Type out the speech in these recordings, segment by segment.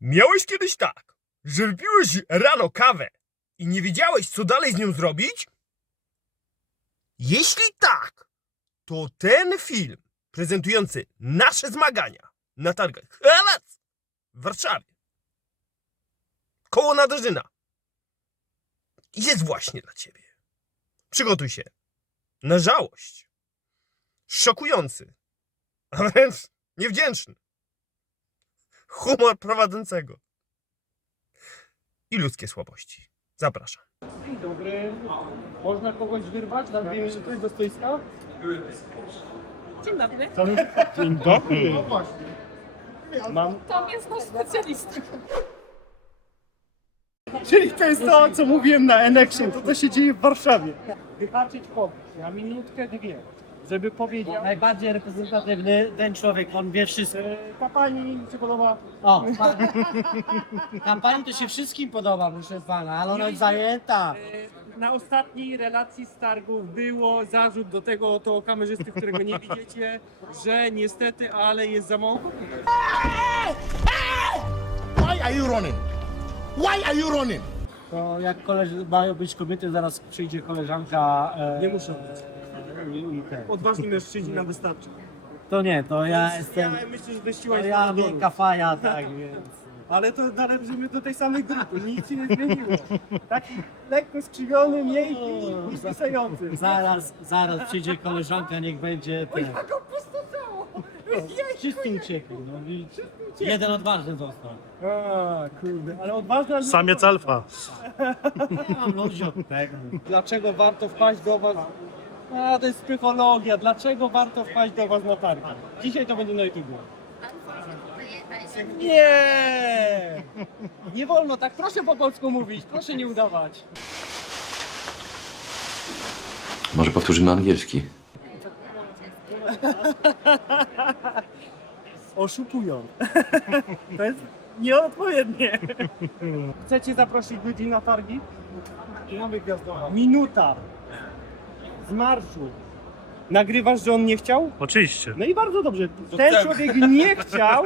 Miałeś kiedyś tak, że wypiłeś rano kawę i nie wiedziałeś, co dalej z nią zrobić? Jeśli tak, to ten film prezentujący nasze zmagania na targach Helec w Warszawie koło Nadarzyna jest właśnie dla ciebie. Przygotuj się na żałość. Szokujący, a wręcz niewdzięczny humor prowadzącego i ludzkie słabości. Zapraszam. Dzień dobry. Można kogoś wyrwać na dwie minuty do stoiska? Dzień dobry. Dzień dobry. Mam. Tom jest nasz specjalista. Czyli to jest to, co mówiłem na Enexie, to to się dzieje w Warszawie. Wyhaczyć kogoś na minutkę, dwie, żeby powiedział, Najbardziej reprezentatywny ten człowiek, on wie wszystko. e, ta pani mi się podoba. O, pa- kampanii to się wszystkim podoba, proszę pana, ale ona jest zajęta. E, Na ostatniej relacji z targów było zarzut do tego oto kamerzysty, którego nie widzicie, że niestety, ale jest za mało kobiet. Why are you running? Why are you running? To jak koleż mają być kobiety, zaraz przyjdzie koleżanka. E, Nie muszą być. I, i ten. Odważni mężczyźni nam wystarczy. To nie, to ja jestem. Ja myślę, że To ja wielka faja, tak więc. Ale to należymy do tej samej grupy, nic się nie zmieniło. Taki lekko skrzywiony, miękki i pisający. Zaraz, zaraz przyjdzie koleżanka, niech będzie ten. Wszyscy uciekli, no. Jeden odważny został. A, kurde, ale odważna Samiec alfa. Ja mam ludzi od tego. Dlaczego warto wpaść do was? A, to jest psychologia. Dlaczego warto wpaść do was na targi? Dzisiaj to będzie na YouTube. Nie! Nie wolno tak, proszę po polsku mówić, proszę nie udawać. Może powtórzymy angielski. Oszukują. To jest nieodpowiednie. Chcecie zaprosić ludzi na targi? Mamy gwiazdowa. Minuta. Z marszu. Nagrywasz, że on nie chciał? Oczywiście. No i bardzo dobrze. Ten człowiek nie chciał,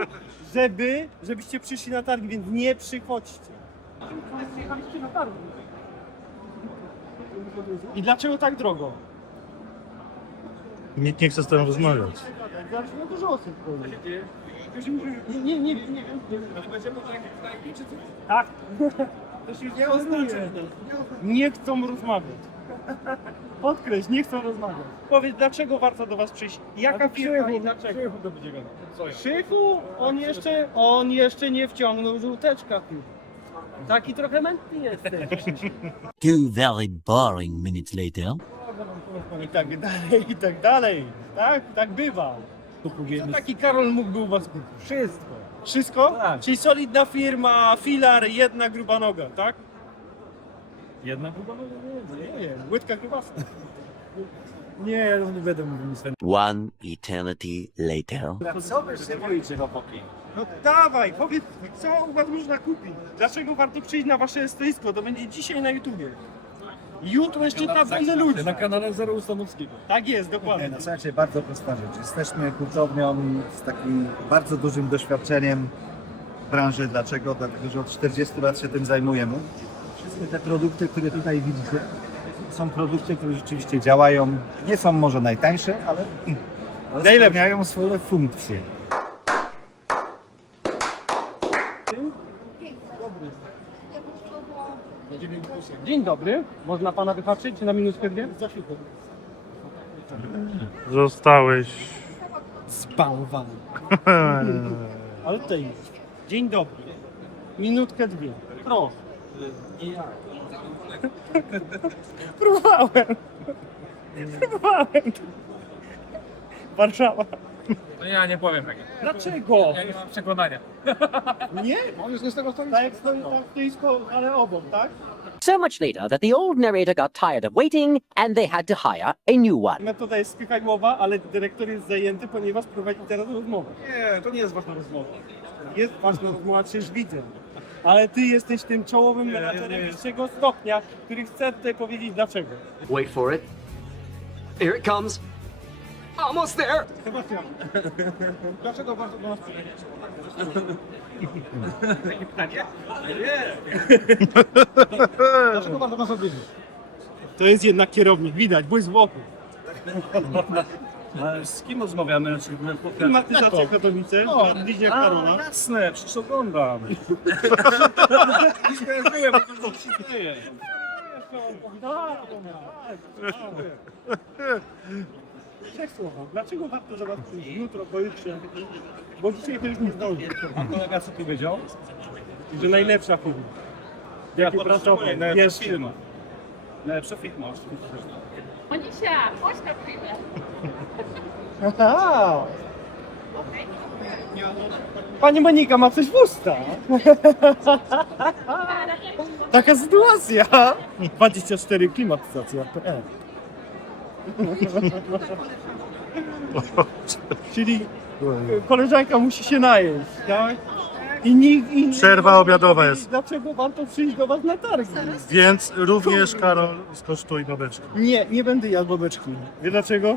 żeby, żebyście przyszli na targi, więc nie przychodźcie. Przyjechaliście na targi. I dlaczego tak drogo? Nikt nie chce z tobą rozmawiać. Dlaczego dużo osób chodzi? Nie, nie, nie, nie, nie. Tak. To się nie oznacza. Nie chcą rozmawiać. Podkreśl, nie chcą rozmawiać. Powiedz, dlaczego warto do was przyjść? Jaka firma i dlaczego? Szychu? On jeszcze, on jeszcze nie wciągnął żółteczka. Taki trochę mętny jesteś. Two very boring minutes later. I tak dalej, i tak dalej. Tak, tak bywa. Co taki Karol mógłby u was kupić? Wszystko. Wszystko? Tak. Czyli solidna firma, filar, jedna gruba noga, tak? Jedna chyba? Nie, nie, łydka grubasa. Nie, ja nie będę mówił nic One eternity later. Co wy się boicie, chłopaki? No dawaj, powiedz, co u was można kupić? Dlaczego warto przyjść na wasze stoisko? To będzie dzisiaj na YouTubie. Jutro jeszcze tam będę ludzi. Na kanale Zero Ustanowskiego. Tak jest, dokładnie. No, słuchajcie, bardzo prosta rzecz. Jesteśmy hurtownią z takim bardzo dużym doświadczeniem w branży. Dlaczego? Dlatego, że od 40 lat się tym zajmujemy. Te produkty, które tutaj widzicie, są produkty, które rzeczywiście działają. Nie są może najtańsze, ale, ale spełniają swoje funkcje. Dzień dobry. Można pana wypatrzyć na minutkę dwie? Za chwilkę. Zostałeś. Spałowany. Ale tutaj Dzień dobry. Minutkę dwie. Proszę. Próbowałem. Próbowałem. Warszawa. No ja nie powiem tak. Dlaczego? Ja nie mam przekonania. Nie? On już nie z tego stoi. Tak jak stoi tam stoisko, ale obok, tak? So much later that the old narrator got tired of waiting and they had to hire a new one. Metoda jest spychajłowa, ale dyrektor jest zajęty, ponieważ prowadzi teraz rozmowę. Nie, to nie jest ważna rozmowa. Jest ważna rozmowa, przecież widzę. Ale ty jesteś tym czołowym menadżerem wyższego stopnia, który chce tutaj powiedzieć dlaczego. Wait for it. Here it comes. Almost there. Sebastian, dlaczego warto do nas przyjechać? Dlaczego warto nas odwiedzić? To jest jednak kierownik, widać, błysk w oku. Z kim rozmawiamy? Klimatyzacja Katowice, no, Lidia Karola. Jasne, przecież oglądam. Skojarzyłem, bo to się dzieje. Trzech słowach. Dlaczego warto przyjść jutro, pojutrze? Bo dzisiaj to już nie zdąży. A kolega co powiedział? Że najlepsza firma. Ja potrzebuję, najlepsza firma. Najlepsza firma. Monisia, chodź na chwilę. Aha. Pani Monika ma coś w usta. Taka sytuacja. 24 klimatyzacja.pl Czyli koleżanka musi się najeść, tak? I nikt inny Przerwa obiadowa jest. Dlaczego warto przyjść do Was na targi? Więc również, Karol, skosztuj babeczkę. Nie, nie będę jadł bobeczki. Wie dlaczego?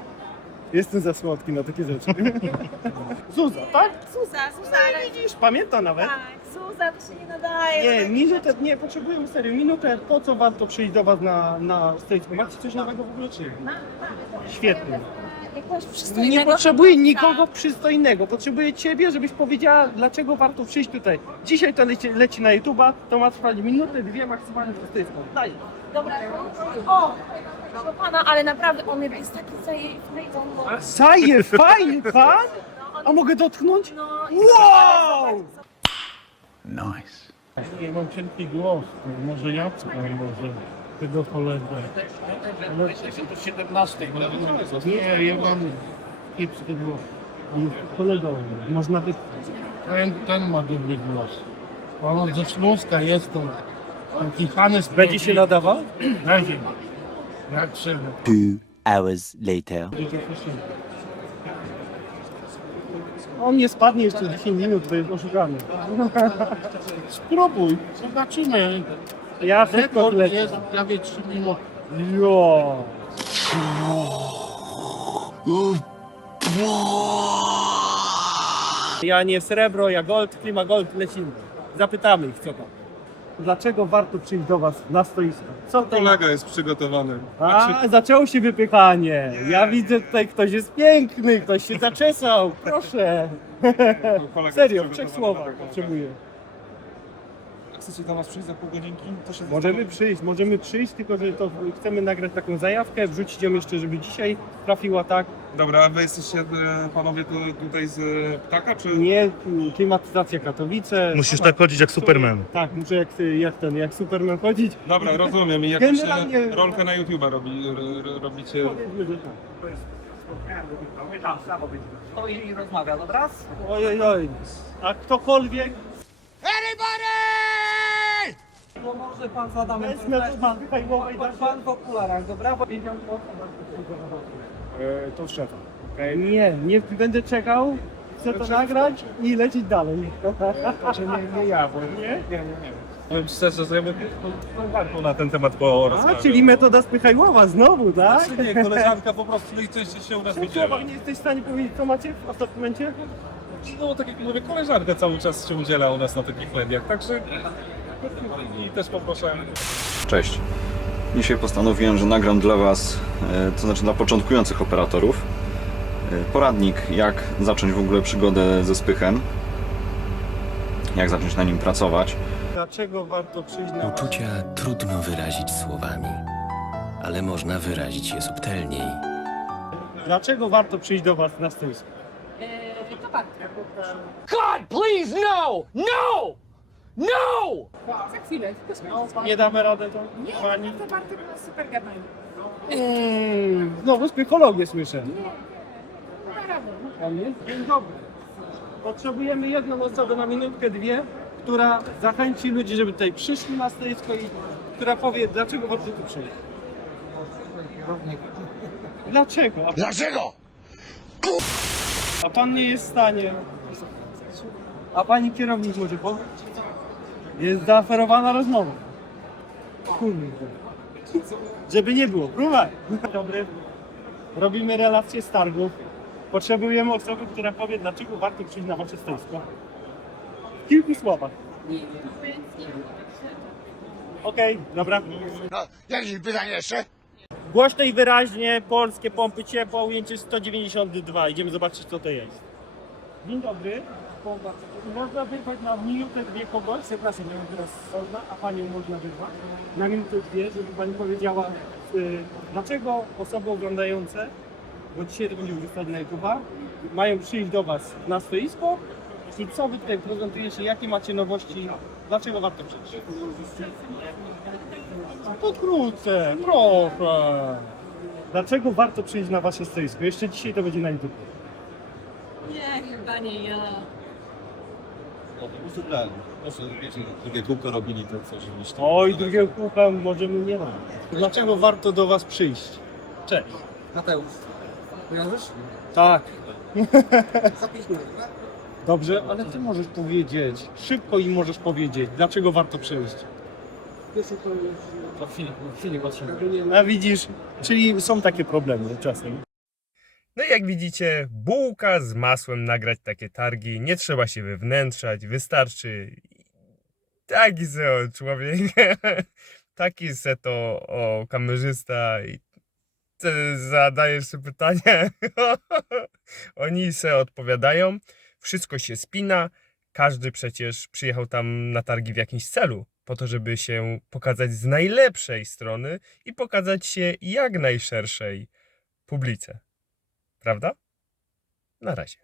Jestem za słodki na takie rzeczy. Zuza, tak? Zuza, Zuza, ale Widzisz, pamięta nawet. tak, Zuza to się nie nadaje. Nie, minutę, nie, potrzebujemy serio, minutę, po co warto przyjść do Was na, na stoisko? Macie coś nowego w ogóle czy? nie? Świetnie. Jakoś przystojnego Nie potrzebuję nikogo przystojnego, potrzebuję Ciebie, żebyś powiedziała, dlaczego warto przyjść tutaj. Dzisiaj to leci, leci na YouTube'a, to ma trwać minutę, dwie maksymalnie to stoisko. Daj. Dobra, o, proszę pana, ale naprawdę on jest taki zajebny i on fajnie, tak? A mogę dotknąć? No, Wow! Nice. Nie mam cienki głos, może Jacka, może tego kolegę. Ale to 17, Nie, ja mam kiepski głos. Kolego, można by... Ten, ten ma dobry głos. On ze Śląska jest to taki Hannes. Będzie się nadawał? Będzie. Two hours later. On nie spadnie jeszcze 10 minut, to jest oszukany. Spróbuj, zobaczymy. Ja Rekord lecę. jest prawie 3 minuty. Jo. Ja nie srebro, ja gold, klima gold, lecimy. Zapytamy ich, co tam. Dlaczego warto przyjść do Was na stoisko? Co to Kolega jest przygotowany. A, zaczęło się wypychanie. Ja widzę tutaj, ktoś jest piękny, ktoś się zaczesał. Proszę. Serio, w trzech słowach potrzebuję. Chcecie do nas przyjść za pół godzinki? To się Możemy przyjść, możemy przyjść, tylko że to chcemy nagrać taką zajawkę, wrzucić ją jeszcze, żeby dzisiaj trafiła tak. Dobra, a wy jesteście e, panowie tu, tutaj z e, ptaka, czy... Nie, klimatyzacja Katowice. Musisz tak chodzić jak Superman. Tak, muszę jak, jak ten, jak Superman chodzić. Dobra, rozumiem. I jakąś Generalnie- rolkę na YouTube'a robi, r, r, robicie. Stoi i rozmawia, dobra? Oj, oj, oj. A ktokolwiek No może pan z Adamem wezmę to pan fajmowej Pan, pan w okularach, dobra? Bo wiedział, to szefa. Nie, nie będę czekał. Chcę to nagrać i lecieć dalej. Czy nie, nie ja, bo nie, nie, nie. nie. Powiem szczerze, że ja bym warto na ten temat A, porozmawiał. czyli metoda spychajłowa znowu, tak? Nie, koleżanka po prostu i coś się u nas słowach nie jesteś w stanie powiedzieć, co macie w asortymencie? No tak jak mówię, koleżanka cały czas się udziela u nas na takich mediach, także i też poproszę Cześć. Dzisiaj postanowiłem, że nagram dla Was, e, to znaczy dla początkujących operatorów, e, poradnik, jak zacząć w ogóle przygodę ze spychem, jak zacząć na nim pracować. Dlaczego warto przyjść na... Uczucia trudno wyrazić słowami, ale można wyrazić je subtelniej. Dlaczego warto przyjść do Was na stoisko? Eee, to pan. God, please, no! No! No! Za chwilę, tylko sprawdzę. Nie damy radę to? Nie, Pani? to Bartek ma super gadają. Eee, znowu psychologię słyszę. Da radę. Pan jest? Dzień dobry. Potrzebujemy jedną osobę na minutkę, dwie, która zachęci ludzi, żeby tutaj przyszli na stoisko i która powie, dlaczego warto tu przyjść. Dlaczego? Dlaczego? A pan nie jest w stanie. A pani kierownik może powiedzieć? Jest zaaferowana rozmowa. Kurde. Żeby nie było, próbaj. Dobry. Robimy relację z targów. Potrzebujemy osoby, która powie, dlaczego warto przyjść na wasze stoisko. W kilku słowach. Okej, dobra. No, jakieś pytanie jeszcze? Głośno i wyraźnie, polskie pompy ciepła, ujęcie 192. Idziemy zobaczyć, co to jest. Dzień dobry. Pompa. Można wyrwać na minutę, dwie kogoś? Przepraszam, mam teraz solna, a Panią można wyrwać? Na minutę, dwie, żeby Pani powiedziała, y, dlaczego osoby oglądające, bo dzisiaj to będzie wrzucać na YouTube'a, mają przyjść do Was na stoisko i co Wy tutaj prezentujecie, jakie macie nowości, dlaczego warto przyjść? Pokrótce, proszę. Dlaczego warto przyjść na Wasze stoisko? Jeszcze dzisiaj to będzie na YouTube. Nie, chyba nie ja. Drugie kółko robili to coś Oj, drugiego kółka możemy nie robić. Dlaczego warto do Was przyjść? Cześć. Mateusz, kojarzysz? Tak. Dobra? Dobrze, ale Ty możesz powiedzieć. Szybko im możesz powiedzieć, dlaczego warto przyjść. To Filip, Filip A widzisz, czyli są takie problemy czasem. No i jak widzicie, bułka z masłem nagrać takie targi. Nie trzeba się wywnętrzać, wystarczy taki se człowiek, taki se to o kamerzysta i ty zadajesz sobie pytanie, oni se odpowiadają, wszystko się spina, każdy przecież przyjechał tam na targi w jakimś celu, po to, żeby się pokazać z najlepszej strony i pokazać się jak najszerszej publice. Prawda? Na razie.